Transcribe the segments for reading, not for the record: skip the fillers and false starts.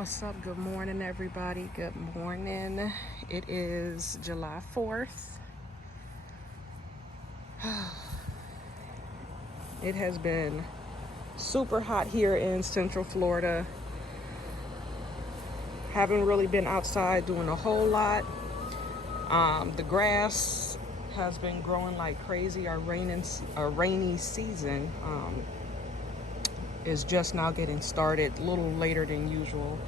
What's up? Good morning, everybody. Good morning. It is July 4th. It has been super hot here in Central Florida. Haven't really been outside doing a whole lot. The grass has been growing like crazy. Our rainy season is just now getting started, a little later than usual.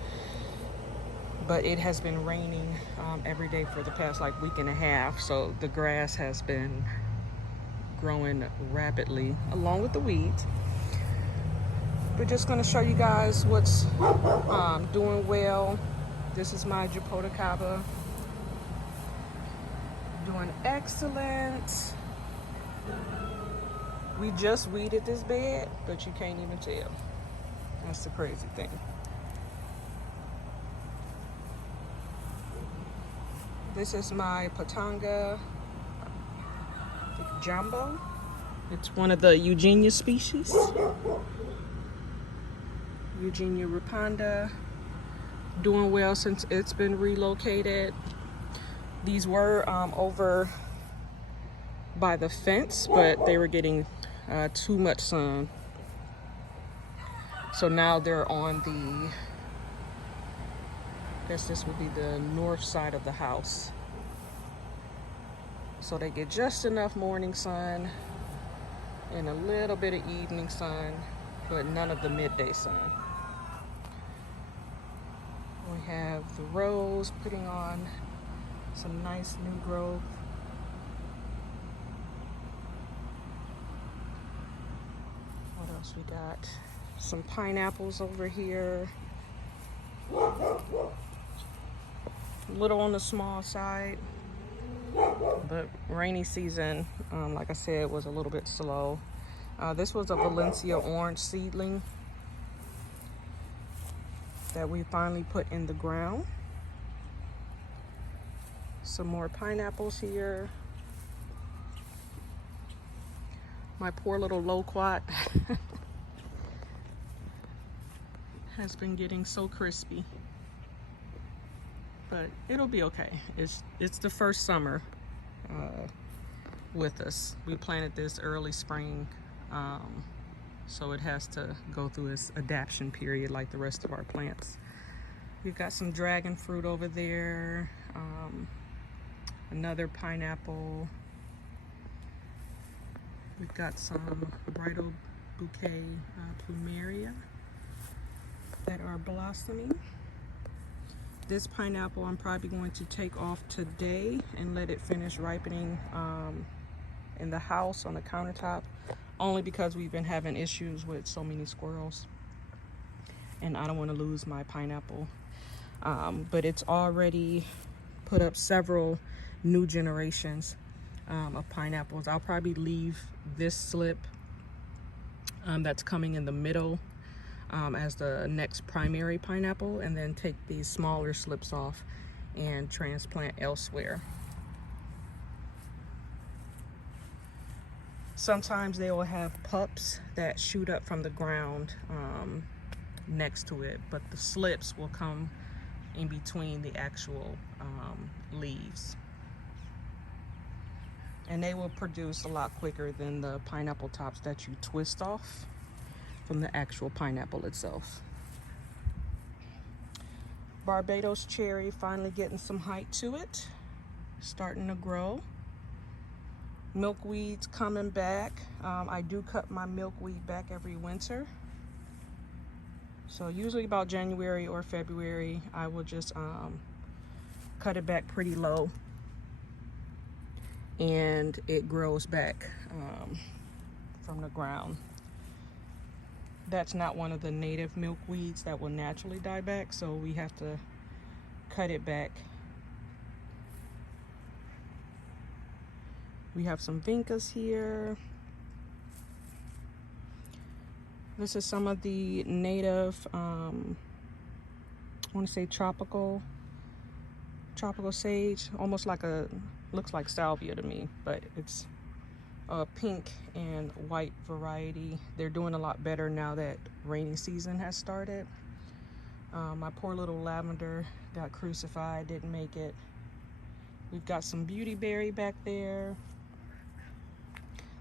But it has been raining every day for the past week and a half, so the grass has been growing rapidly along with the weeds. We're just going to show you guys what's doing well. This is my hotttttt, doing excellent. We just weeded this bed, but you can't even tell. That's the crazy thing. This is my patanga jumbo. It's one of the Eugenia species. Eugenia ripanda. Doing well since it's been relocated. These were over by the fence, but they were getting too much sun. So now they're on the, I guess this would be the north side of the house. So they get just enough morning sun and a little bit of evening sun, but none of the midday sun. We have the rose putting on some nice new growth. What else we got? Some pineapples over here. A little on the small side, but rainy season, like I said, was a little bit slow. This was a Valencia orange seedling that we finally put in the ground. Some more pineapples here. My poor little loquat has been getting so crispy, but it'll be okay. It's the first summer with us. We planted this early spring, so it has to go through its adaptation period like the rest of our plants. We've got some dragon fruit over there, another pineapple. We've got some bridal bouquet plumeria that are blossoming. This pineapple I'm probably going to take off today and let it finish ripening in the house on the countertop, only because we've been having issues with so many squirrels and I don't want to lose my pineapple. But it's already put up several new generations of pineapples. I'll probably leave this slip that's coming in the middle as the next primary pineapple, and then take these smaller slips off and transplant elsewhere. Sometimes they will have pups that shoot up from the ground next to it, but the slips will come in between the actual leaves. And they will produce a lot quicker than the pineapple tops that you twist off from the actual pineapple itself. Barbados cherry finally getting some height to it, starting to grow. Milkweed's coming back. I do cut my milkweed back every winter. So usually about January or February, I will just cut it back pretty low, and it grows back from the ground. That's not one of the native milkweeds that will naturally die back, so we have to cut it back. We have some vincas here. This is some of the native, I want to say tropical sage, almost like looks like salvia to me, but it's a pink and white variety. They're doing a lot better now that rainy season has started. My poor little lavender got crucified, didn't make it. We've got some beautyberry back there.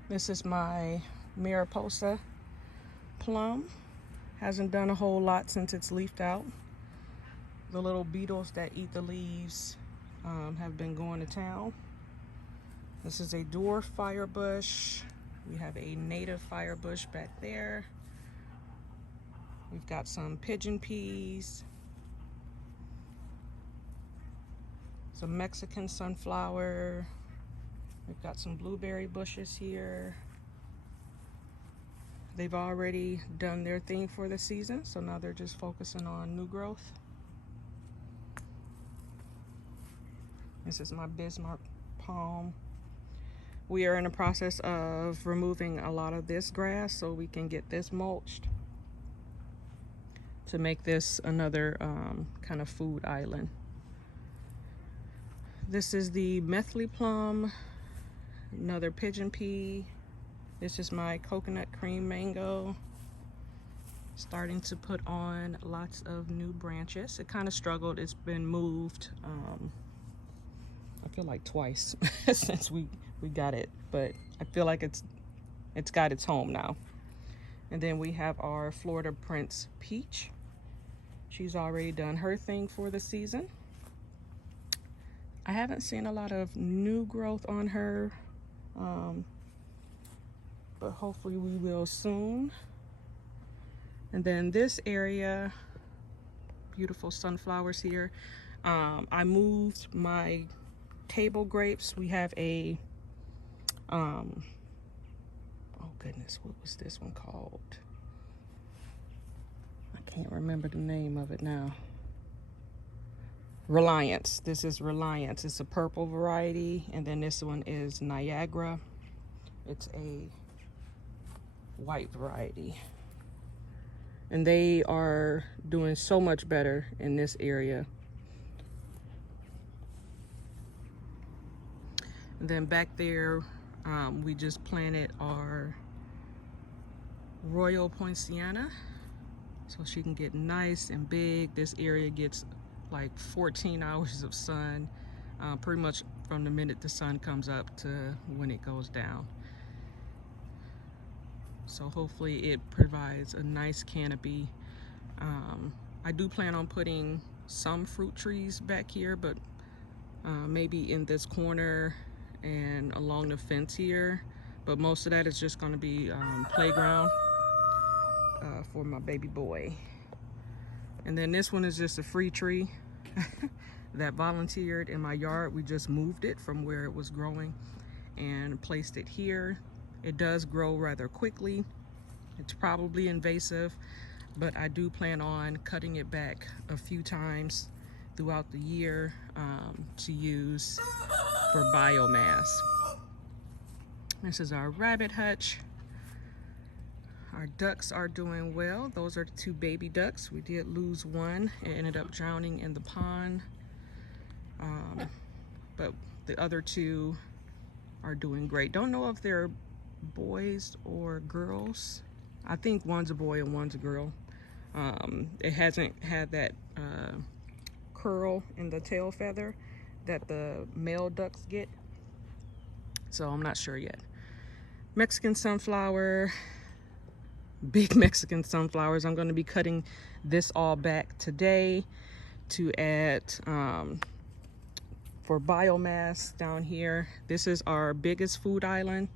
This is my Mariposa plum. Hasn't done a whole lot since it's leafed out. The little beetles that eat the leaves have been going to town. This is a dwarf firebush. We have a native firebush back there. We've got some pigeon peas, some Mexican sunflower. We've got some blueberry bushes here. They've already done their thing for the season, so now they're just focusing on new growth. This is my Bismarck palm. We are in the process of removing a lot of this grass so we can get this mulched to make this another kind of food island. This is the Methley plum, another pigeon pea. This is my coconut cream mango. Starting to put on lots of new branches. It kind of struggled. It's been moved, I feel like twice since we got it, but I feel like it's got its home now. And then we have our Florida Prince peach. She's already done her thing for the season. I haven't seen a lot of new growth on her, but hopefully we will soon. And then this area, beautiful sunflowers here. I moved my table grapes. We have a, oh goodness, what was this one called? I can't remember the name of it now. Reliance. This is Reliance. It's a purple variety. And then this one is Niagara. It's a white variety. And they are doing so much better in this area. And then back there, we just planted our Royal Poinciana so she can get nice and big. This area gets like 14 hours of sun, pretty much from the minute the sun comes up to when it goes down. So hopefully it provides a nice canopy. I do plan on putting some fruit trees back here, but maybe in this corner and along the fence here. But most of that is just going to be playground for my baby boy. And then this one is just a free tree that volunteered in my yard. We just moved it from where it was growing and placed it here. It does grow rather quickly. It's probably invasive, but I do plan on cutting it back a few times throughout the year to use for biomass. This is our rabbit hutch. Our ducks are doing well. Those are the two baby ducks. We did lose one. It ended up drowning in the pond. But the other two are doing great. Don't know if they're boys or girls. I think one's a boy and one's a girl. It hasn't had that curl in the tail feather that the male ducks get. So I'm not sure yet. Mexican sunflower. Big Mexican sunflowers. I'm going to be cutting this all back today to add for biomass down here. This is our biggest food island.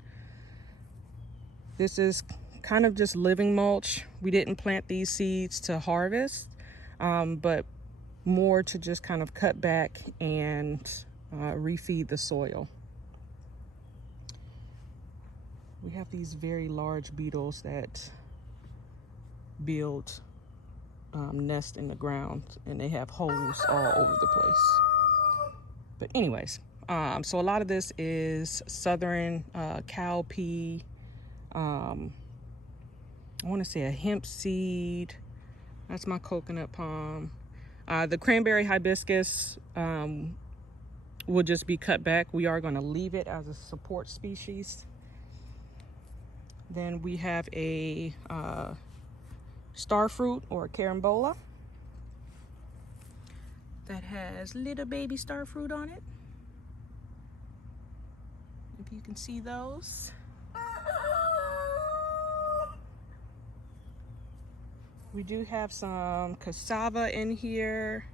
This is kind of just living mulch. We didn't plant these seeds to harvest, but more to just kind of cut back and refeed the soil. We have these very large beetles that build nests in the ground, and they have holes all over the place. But anyways, so a lot of this is southern cowpea. I want to say a hemp seed. That's my coconut palm. The cranberry hibiscus will just be cut back. We are going to leave it as a support species. Then we have a star fruit or carambola. that has little baby star fruit on it. If you can see those. We do have some cassava in here.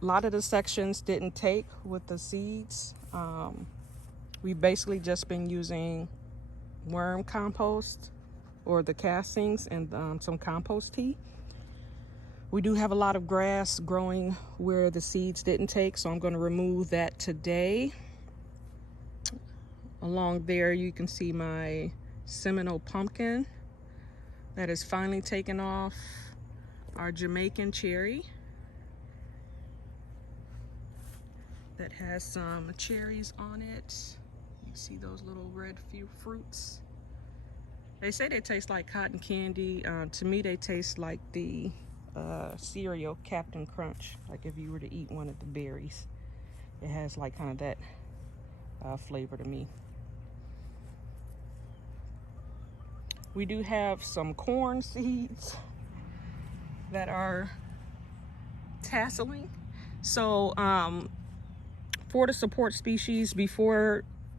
A lot of the sections didn't take with the seeds. We've basically just been using worm compost or the castings and some compost tea. We do have a lot of grass growing where the seeds didn't take, so I'm going to remove that today. Along there you can see my Seminole pumpkin that is finally taken off, our Jamaican cherry that has some cherries on it. You see those little red few fruits. They say they taste like cotton candy. To me they taste like the cereal Captain Crunch, like if you were to eat one of the berries. It has like kind of that flavor to me. We do have some corn seeds that are tasseling. So for the support species,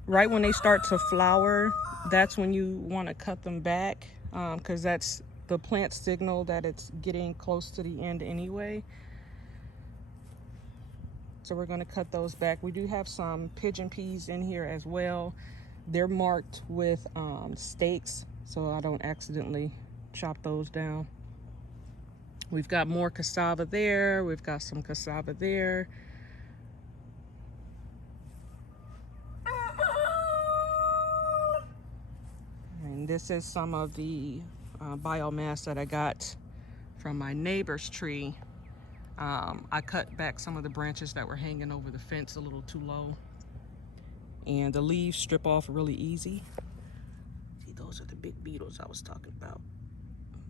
right when they start to flower, that's when you want to cut them back, because that's the plant signal that it's getting close to the end anyway. So we're going to cut those back. We do have some pigeon peas in here as well. They're marked with stakes, so I don't accidentally chop those down. We've got more cassava there. We've got some cassava there. And this is some of the biomass that I got from my neighbor's tree. I cut back some of the branches that were hanging over the fence a little too low. And the leaves strip off really easy. See, those are the big beetles I was talking about.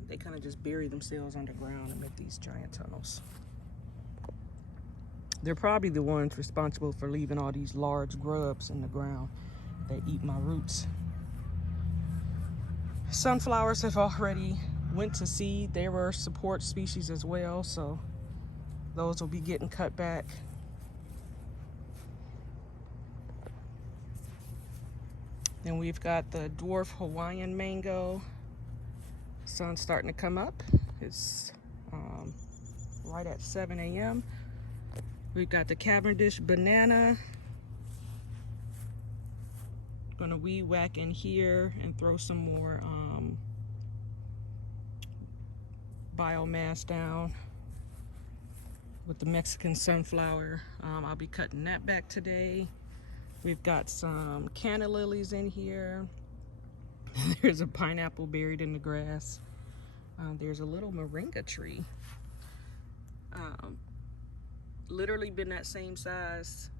They kind of just bury themselves underground and make these giant tunnels. They're probably the ones responsible for leaving all these large grubs in the ground that eat my roots. Sunflowers have already went to seed. They were support species as well, so those will be getting cut back. Then we've got the dwarf Hawaiian mango. Sun's starting to come up. It's right at 7 a.m. We've got the Cavendish banana. Gonna weed whack in here and throw some more biomass down with the Mexican sunflower. I'll be cutting that back today. We've got some canna lilies in here. There's a pineapple buried in the grass. There's a little moringa tree. Literally been that same size.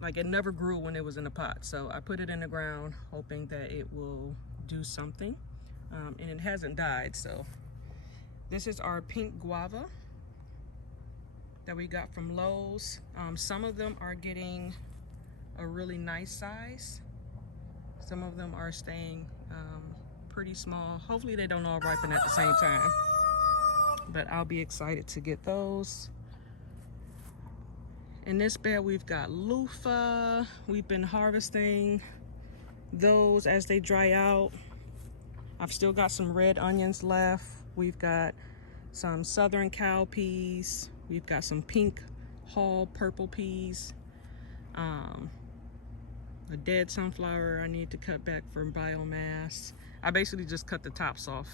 Like, it never grew when it was in a pot. So I put it in the ground hoping that it will do something. And it hasn't died, so. This is our pink guava that we got from Lowe's. Some of them are getting a really nice size. Some of them are staying pretty small. Hopefully they don't all ripen at the same time, but I'll be excited to get those. In this bed we've got loofah. We've been harvesting those as they dry out. I've still got some red onions left. We've got some southern cow peas. We've got some pink hull purple peas. A dead sunflower I need to cut back for biomass. I basically just cut the tops off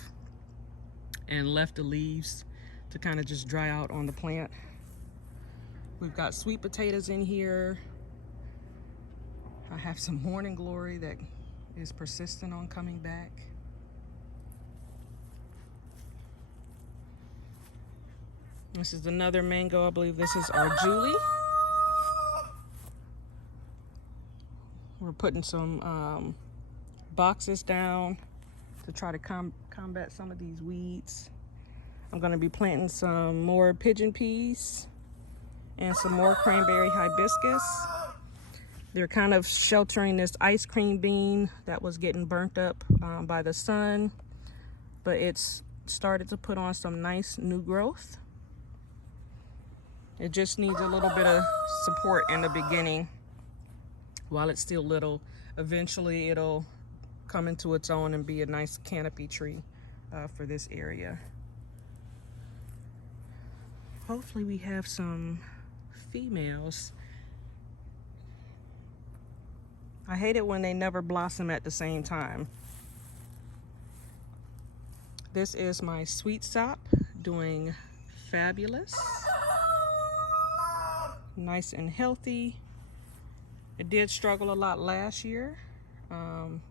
and left the leaves to kind of just dry out on the plant. We've got sweet potatoes in here. I have some morning glory that is persistent on coming back. This is another mango. I believe this is our Julie. We're putting some boxes down to try to combat some of these weeds. I'm going to be planting some more pigeon peas and some more cranberry hibiscus. They're kind of sheltering this ice cream bean that was getting burnt up by the sun. but it's started to put on some nice new growth. It just needs a little bit of support in the beginning while it's still little. Eventually it'll come into its own and be a nice canopy tree for this area. Hopefully we have some females. I hate it when they never blossom at the same time. This is my sweet sop doing fabulous. Nice and healthy. It did struggle a lot last year,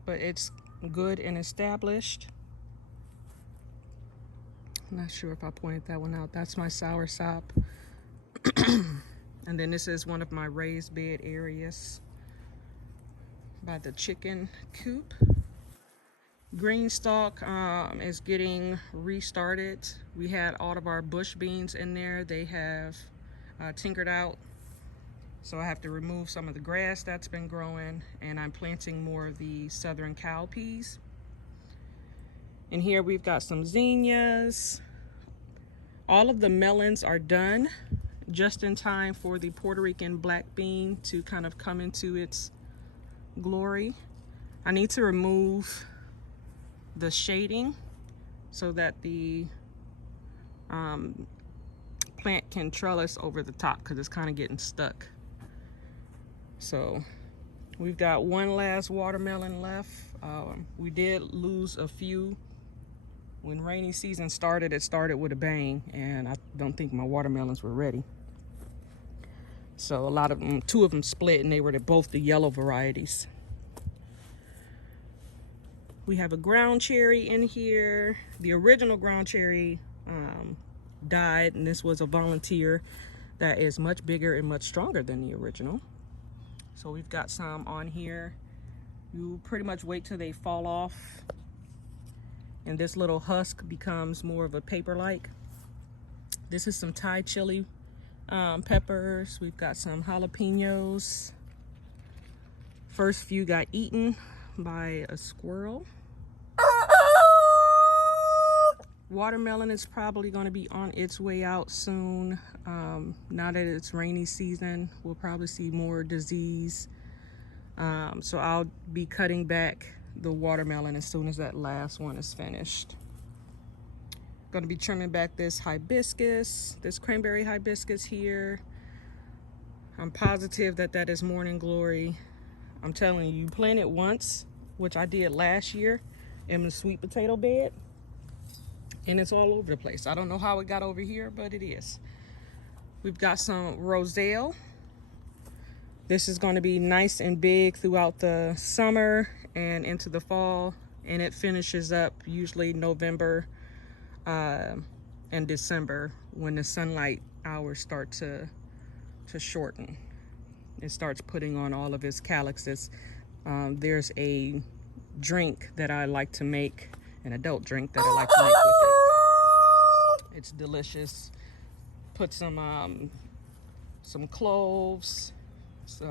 but it's good and established. I'm not sure if I pointed that one out. That's my sour sop. And then this is one of my raised bed areas by the chicken coop. Green stalk is getting restarted. We had all of our bush beans in there. They have tinkered out. So I have to remove some of the grass that's been growing, and I'm planting more of the southern cowpeas. And here we've got some zinnias. All of the melons are done just in time for the Puerto Rican black bean to kind of come into its glory. I need to remove the shading so that the plant can trellis over the top, because it's kind of getting stuck. So we've got one last watermelon left. We did lose a few. When rainy season started, it started with a bang, and I don't think my watermelons were ready. So a lot of them, two of them split, and they were both the yellow varieties. We have a ground cherry in here. The original ground cherry died, and this was a volunteer that is much bigger and much stronger than the original. So we've got some on here. You pretty much wait till they fall off and this little husk becomes more of a paper-like. This is some Thai chili peppers. We've got some jalapenos. First few got eaten by a squirrel. Watermelon is probably going to be on its way out soon. Now that it's rainy season, we'll probably see more disease. So I'll be cutting back the watermelon as soon as that last one is finished. Going to be trimming back this hibiscus, this cranberry hibiscus here. I'm positive that that is morning glory. I'm telling you, plant it once, which I did last year in the sweet potato bed, and it's all over the place. I don't know how it got over here, but it is. We've got some roselle. This is going to be nice and big throughout the summer and into the fall, and it finishes up usually November and December when the sunlight hours start to shorten. It starts putting on all of its calyxes. There's a drink that I like to make, an adult drink that I like to make with it. It's delicious. Put some cloves,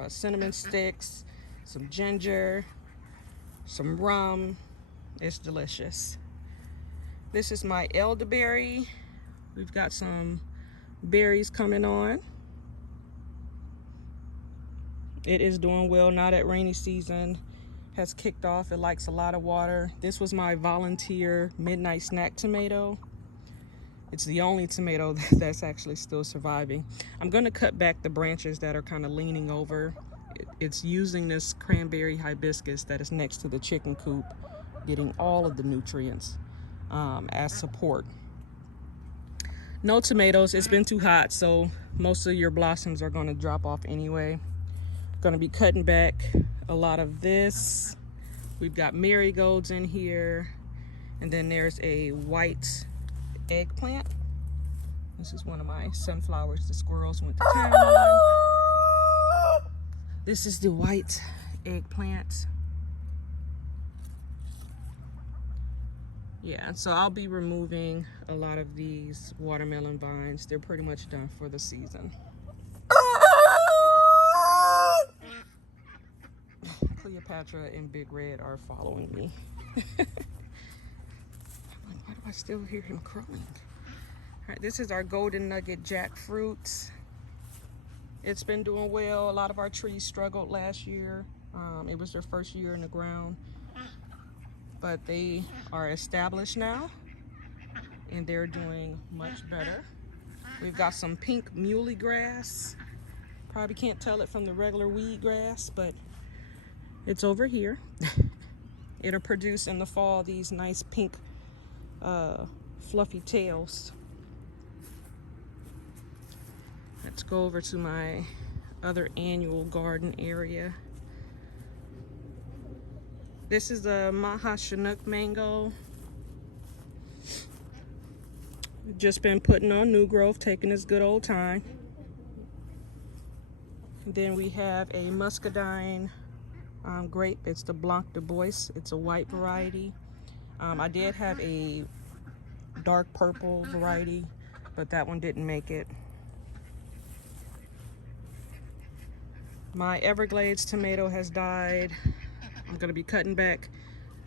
cinnamon sticks, some ginger, some rum. It's delicious. This is my elderberry. We've got some berries coming on. It is doing well now that rainy season has kicked off. It likes a lot of water. This was my volunteer midnight snack tomato. It's the only tomato that's actually still surviving. I'm going to cut back the branches that are kind of leaning over. It's using this cranberry hibiscus that is next to the chicken coop, getting all of the nutrients as support. No tomatoes. It's been too hot, so most of your blossoms are going to drop off anyway. Going to be cutting back a lot of this. We've got marigolds in here, and then there's a white eggplant. This is one of my sunflowers the squirrels went to town on. This is the white eggplant. Yeah, so I'll be removing a lot of these watermelon vines. They're pretty much done for the season. Cleopatra and Big Red are following me. What I still hear him crowing. All right, this is our golden nugget jackfruit. It's been doing well. A lot of our trees struggled last year. It was their first year in the ground, but they are established now and they're doing much better. We've got some pink muley grass. Probably can't tell it from the regular weed grass, but it's over here. It'll produce in the fall these nice pink fluffy tails. Let's go over to my other annual garden area. This is a Maha Chinook mango. Just been putting on new growth, taking its good old time. Then we have a muscadine grape. It's the Blanc de Bois. It's a white variety. I did have a dark purple variety, but that one didn't make it. My Everglades tomato has died. I'm going to be cutting back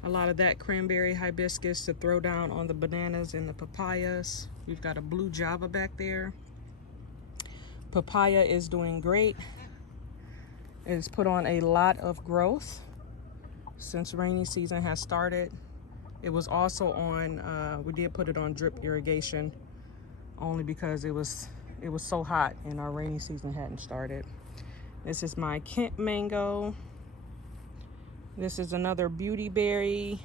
a lot of that cranberry hibiscus to throw down on the bananas and the papayas. We've got a blue java back there. Papaya is doing great. It's put on a lot of growth since rainy season has started. It was also on, we did put it on drip irrigation only because it was so hot and our rainy season hadn't started. This is my Kent mango. This is another beauty berry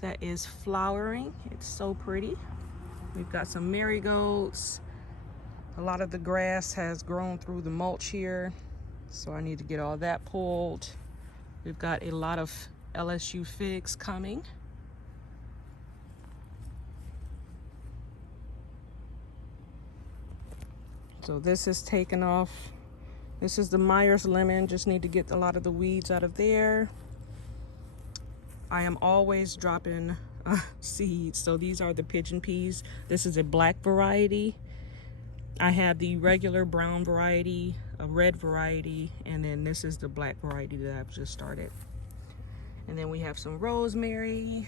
that is flowering. It's so pretty. We've got some marigolds. A lot of the grass has grown through the mulch here, so I need to get all that pulled. We've got a lot of LSU figs coming. So this is taken off. This is the Myers lemon. Just need to get a lot of the weeds out of there. I am always dropping seeds. So these are the pigeon peas. This is a black variety. I have the regular brown variety, a red variety, and then this is the black variety that I've just started. And then we have some rosemary.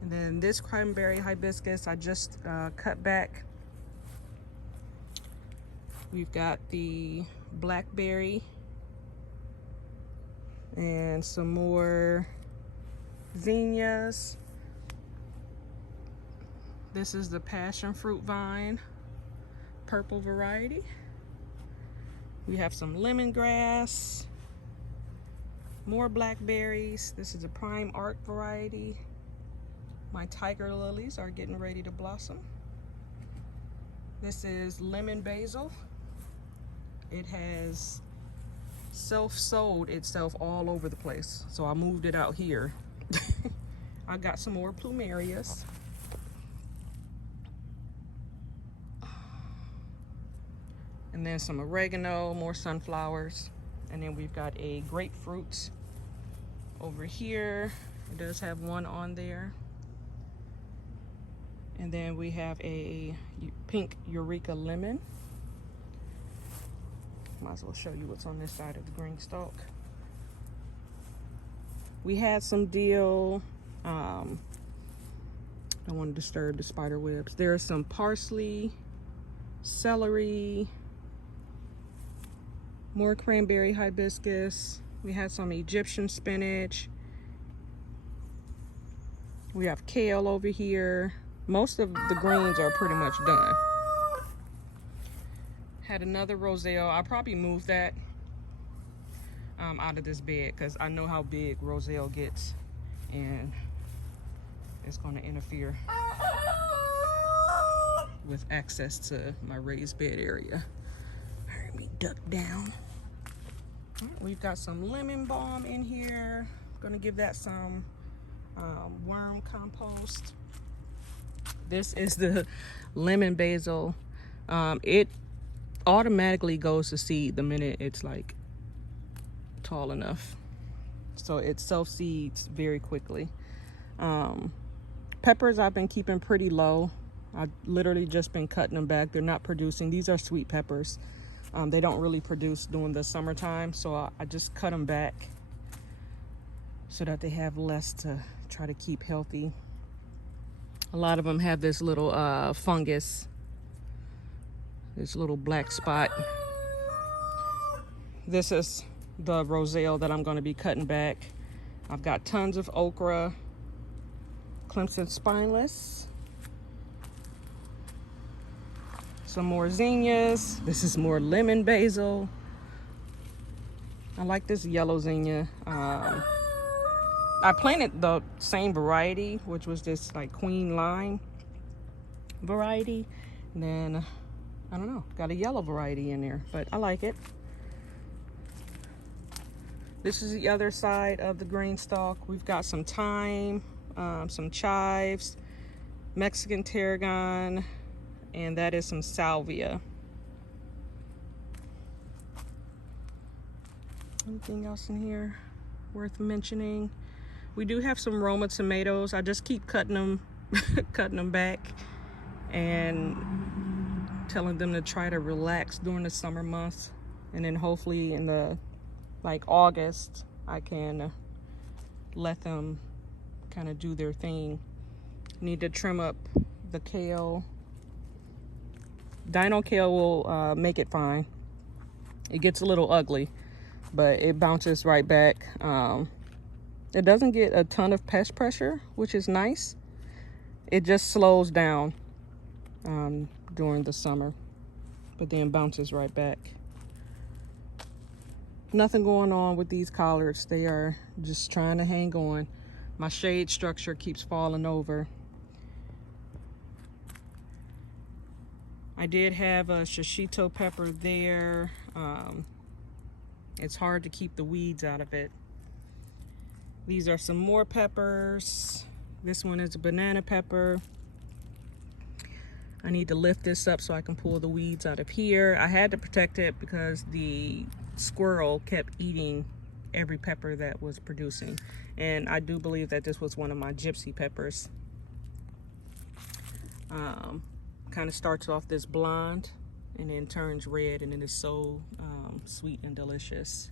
And then this cranberry hibiscus I just cut back. We've got the blackberry and some more zinnias. This is the passion fruit vine, purple variety. We have some lemongrass, more blackberries. This is a prime art variety. My tiger lilies are getting ready to blossom. This is lemon basil. It has self-sowed itself all over the place, so I moved it out here. I got some more plumerias. And then some oregano, more sunflowers. And then we've got a grapefruit over here. It does have one on there. And then we have a pink Eureka lemon. Might as well show you what's on this side of the green stalk. We had some dill. Don't want to disturb the spider webs. There is some parsley, celery, more cranberry hibiscus. We had some Egyptian spinach. We have kale over here. Most of the greens are pretty much done. Had another roselle. I'll probably move that out of this bed because I know how big roselle gets and it's going to interfere with access to my raised bed area. All right, let me duck down. All right, we've got some lemon balm in here. Going to give that some worm compost. This is the lemon basil. It automatically goes to seed the minute it's like tall enough, so it self-seeds very quickly. Peppers I've been keeping pretty low. I've literally just been cutting them back. They're not producing. These are sweet peppers. They don't really produce during the summertime, so I just cut them back so that they have less to try to keep healthy. A lot of them have this little fungus, this little black spot. This is the roselle that I'm going to be cutting back. I've got tons of okra, Clemson spineless, some more zinnias. This is more lemon basil. I like this yellow zinnia. I planted the same variety, which was this like queen lime variety. And then, I don't know, got a yellow variety in there, but I like it. This is the other side of the green stalk. We've got some thyme, some chives, Mexican tarragon, and that is some salvia. Anything else in here worth mentioning? We do have some Roma tomatoes. I just keep cutting them, cutting them back and telling them to try to relax during the summer months. And then hopefully in the like August, I can let them kind of do their thing. Need to trim up the kale. Dino kale will make it fine. It gets a little ugly, but it bounces right back. It doesn't get a ton of pest pressure, which is nice. It just slows down during the summer, but then bounces right back. Nothing going on with these collards. They are just trying to hang on. My shade structure keeps falling over. I did have a shishito pepper there. It's hard to keep the weeds out of it. These are some more peppers. This one is a banana pepper. I need to lift this up so I can pull the weeds out of here. I had to protect it because the squirrel kept eating every pepper that was producing. And I do believe that this was one of my gypsy peppers. Kind of starts off this blonde and then turns red, and it is so sweet and delicious.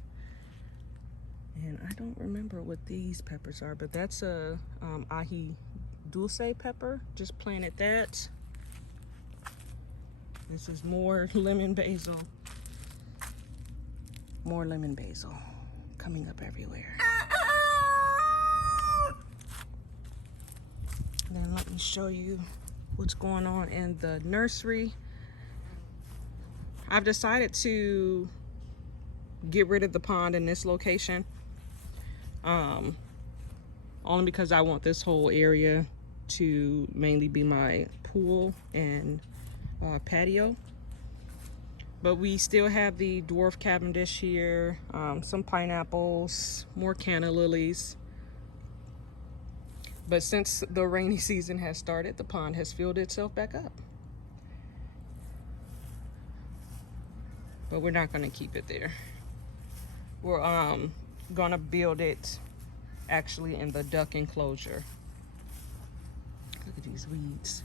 And I don't remember what these peppers are, but that's a ají dulce pepper. Just planted that. This is more lemon basil. More lemon basil coming up everywhere. Then let me show you what's going on in the nursery. I've decided to get rid of the pond in this location. Only because I want this whole area to mainly be my pool and patio. But we still have the dwarf Cavendish here, some pineapples, more canna lilies. But since the rainy season has started, the pond has filled itself back up. But we're not gonna keep it there. We're gonna build it actually in the duck enclosure. Look at these weeds.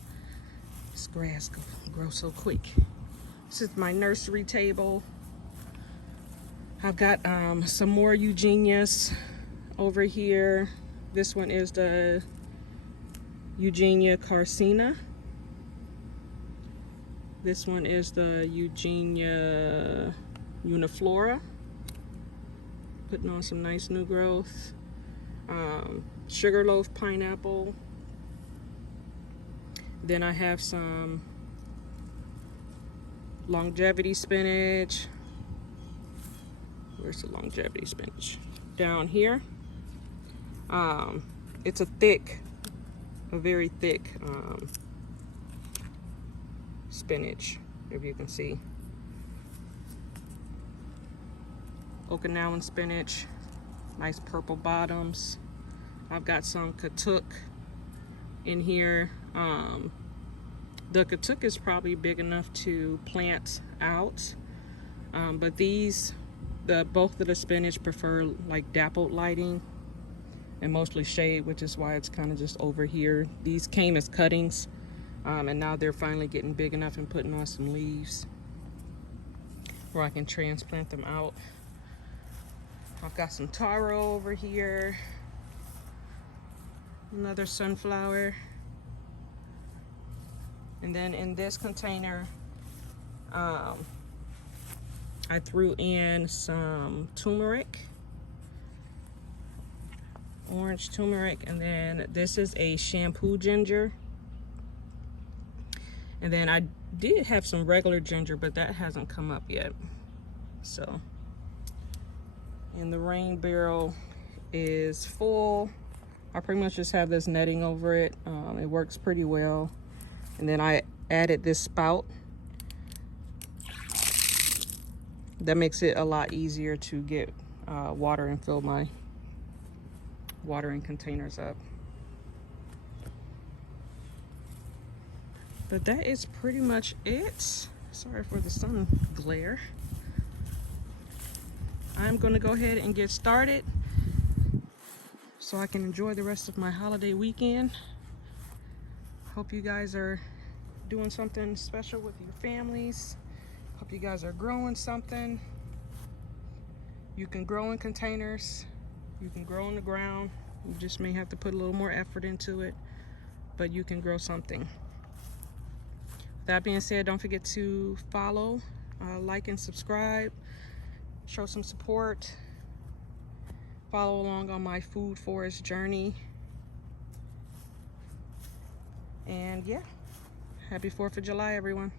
This grass grows so quick. This is my nursery table. I've got some more Eugenias over here. This one is the Eugenia carcina. This one is the Eugenia uniflora. Putting on some nice new growth. Sugarloaf pineapple. Then I have some longevity spinach. Where's the longevity spinach? Down here. It's a very thick spinach, if you can see. Okinawan spinach, nice purple bottoms. I've got some katuk in here. The katuk is probably big enough to plant out, but both of the spinach prefer like dappled lighting and mostly shade, which is why it's kind of just over here. These came as cuttings, and now they're finally getting big enough and putting on some leaves where I can transplant them out. I've got some taro over here, another sunflower. And then in this container, I threw in some turmeric, orange turmeric, and then this is a shampoo ginger. And then I did have some regular ginger, but that hasn't come up yet. So, and the rain barrel is full. I pretty much just have this netting over it. It works pretty well. And then I added this spout. That makes it a lot easier to get water and fill my watering containers up. But that is pretty much it. Sorry for the sun glare. I'm gonna go ahead and get started so I can enjoy the rest of my holiday weekend. Hope you guys are doing something special with your families. Hope you guys are growing something. You can grow in containers. You can grow in the ground. You just may have to put a little more effort into it, but you can grow something. That being said, don't forget to follow, like, and subscribe. Show some support. Follow along on my food forest journey. And yeah, happy 4th of July, everyone.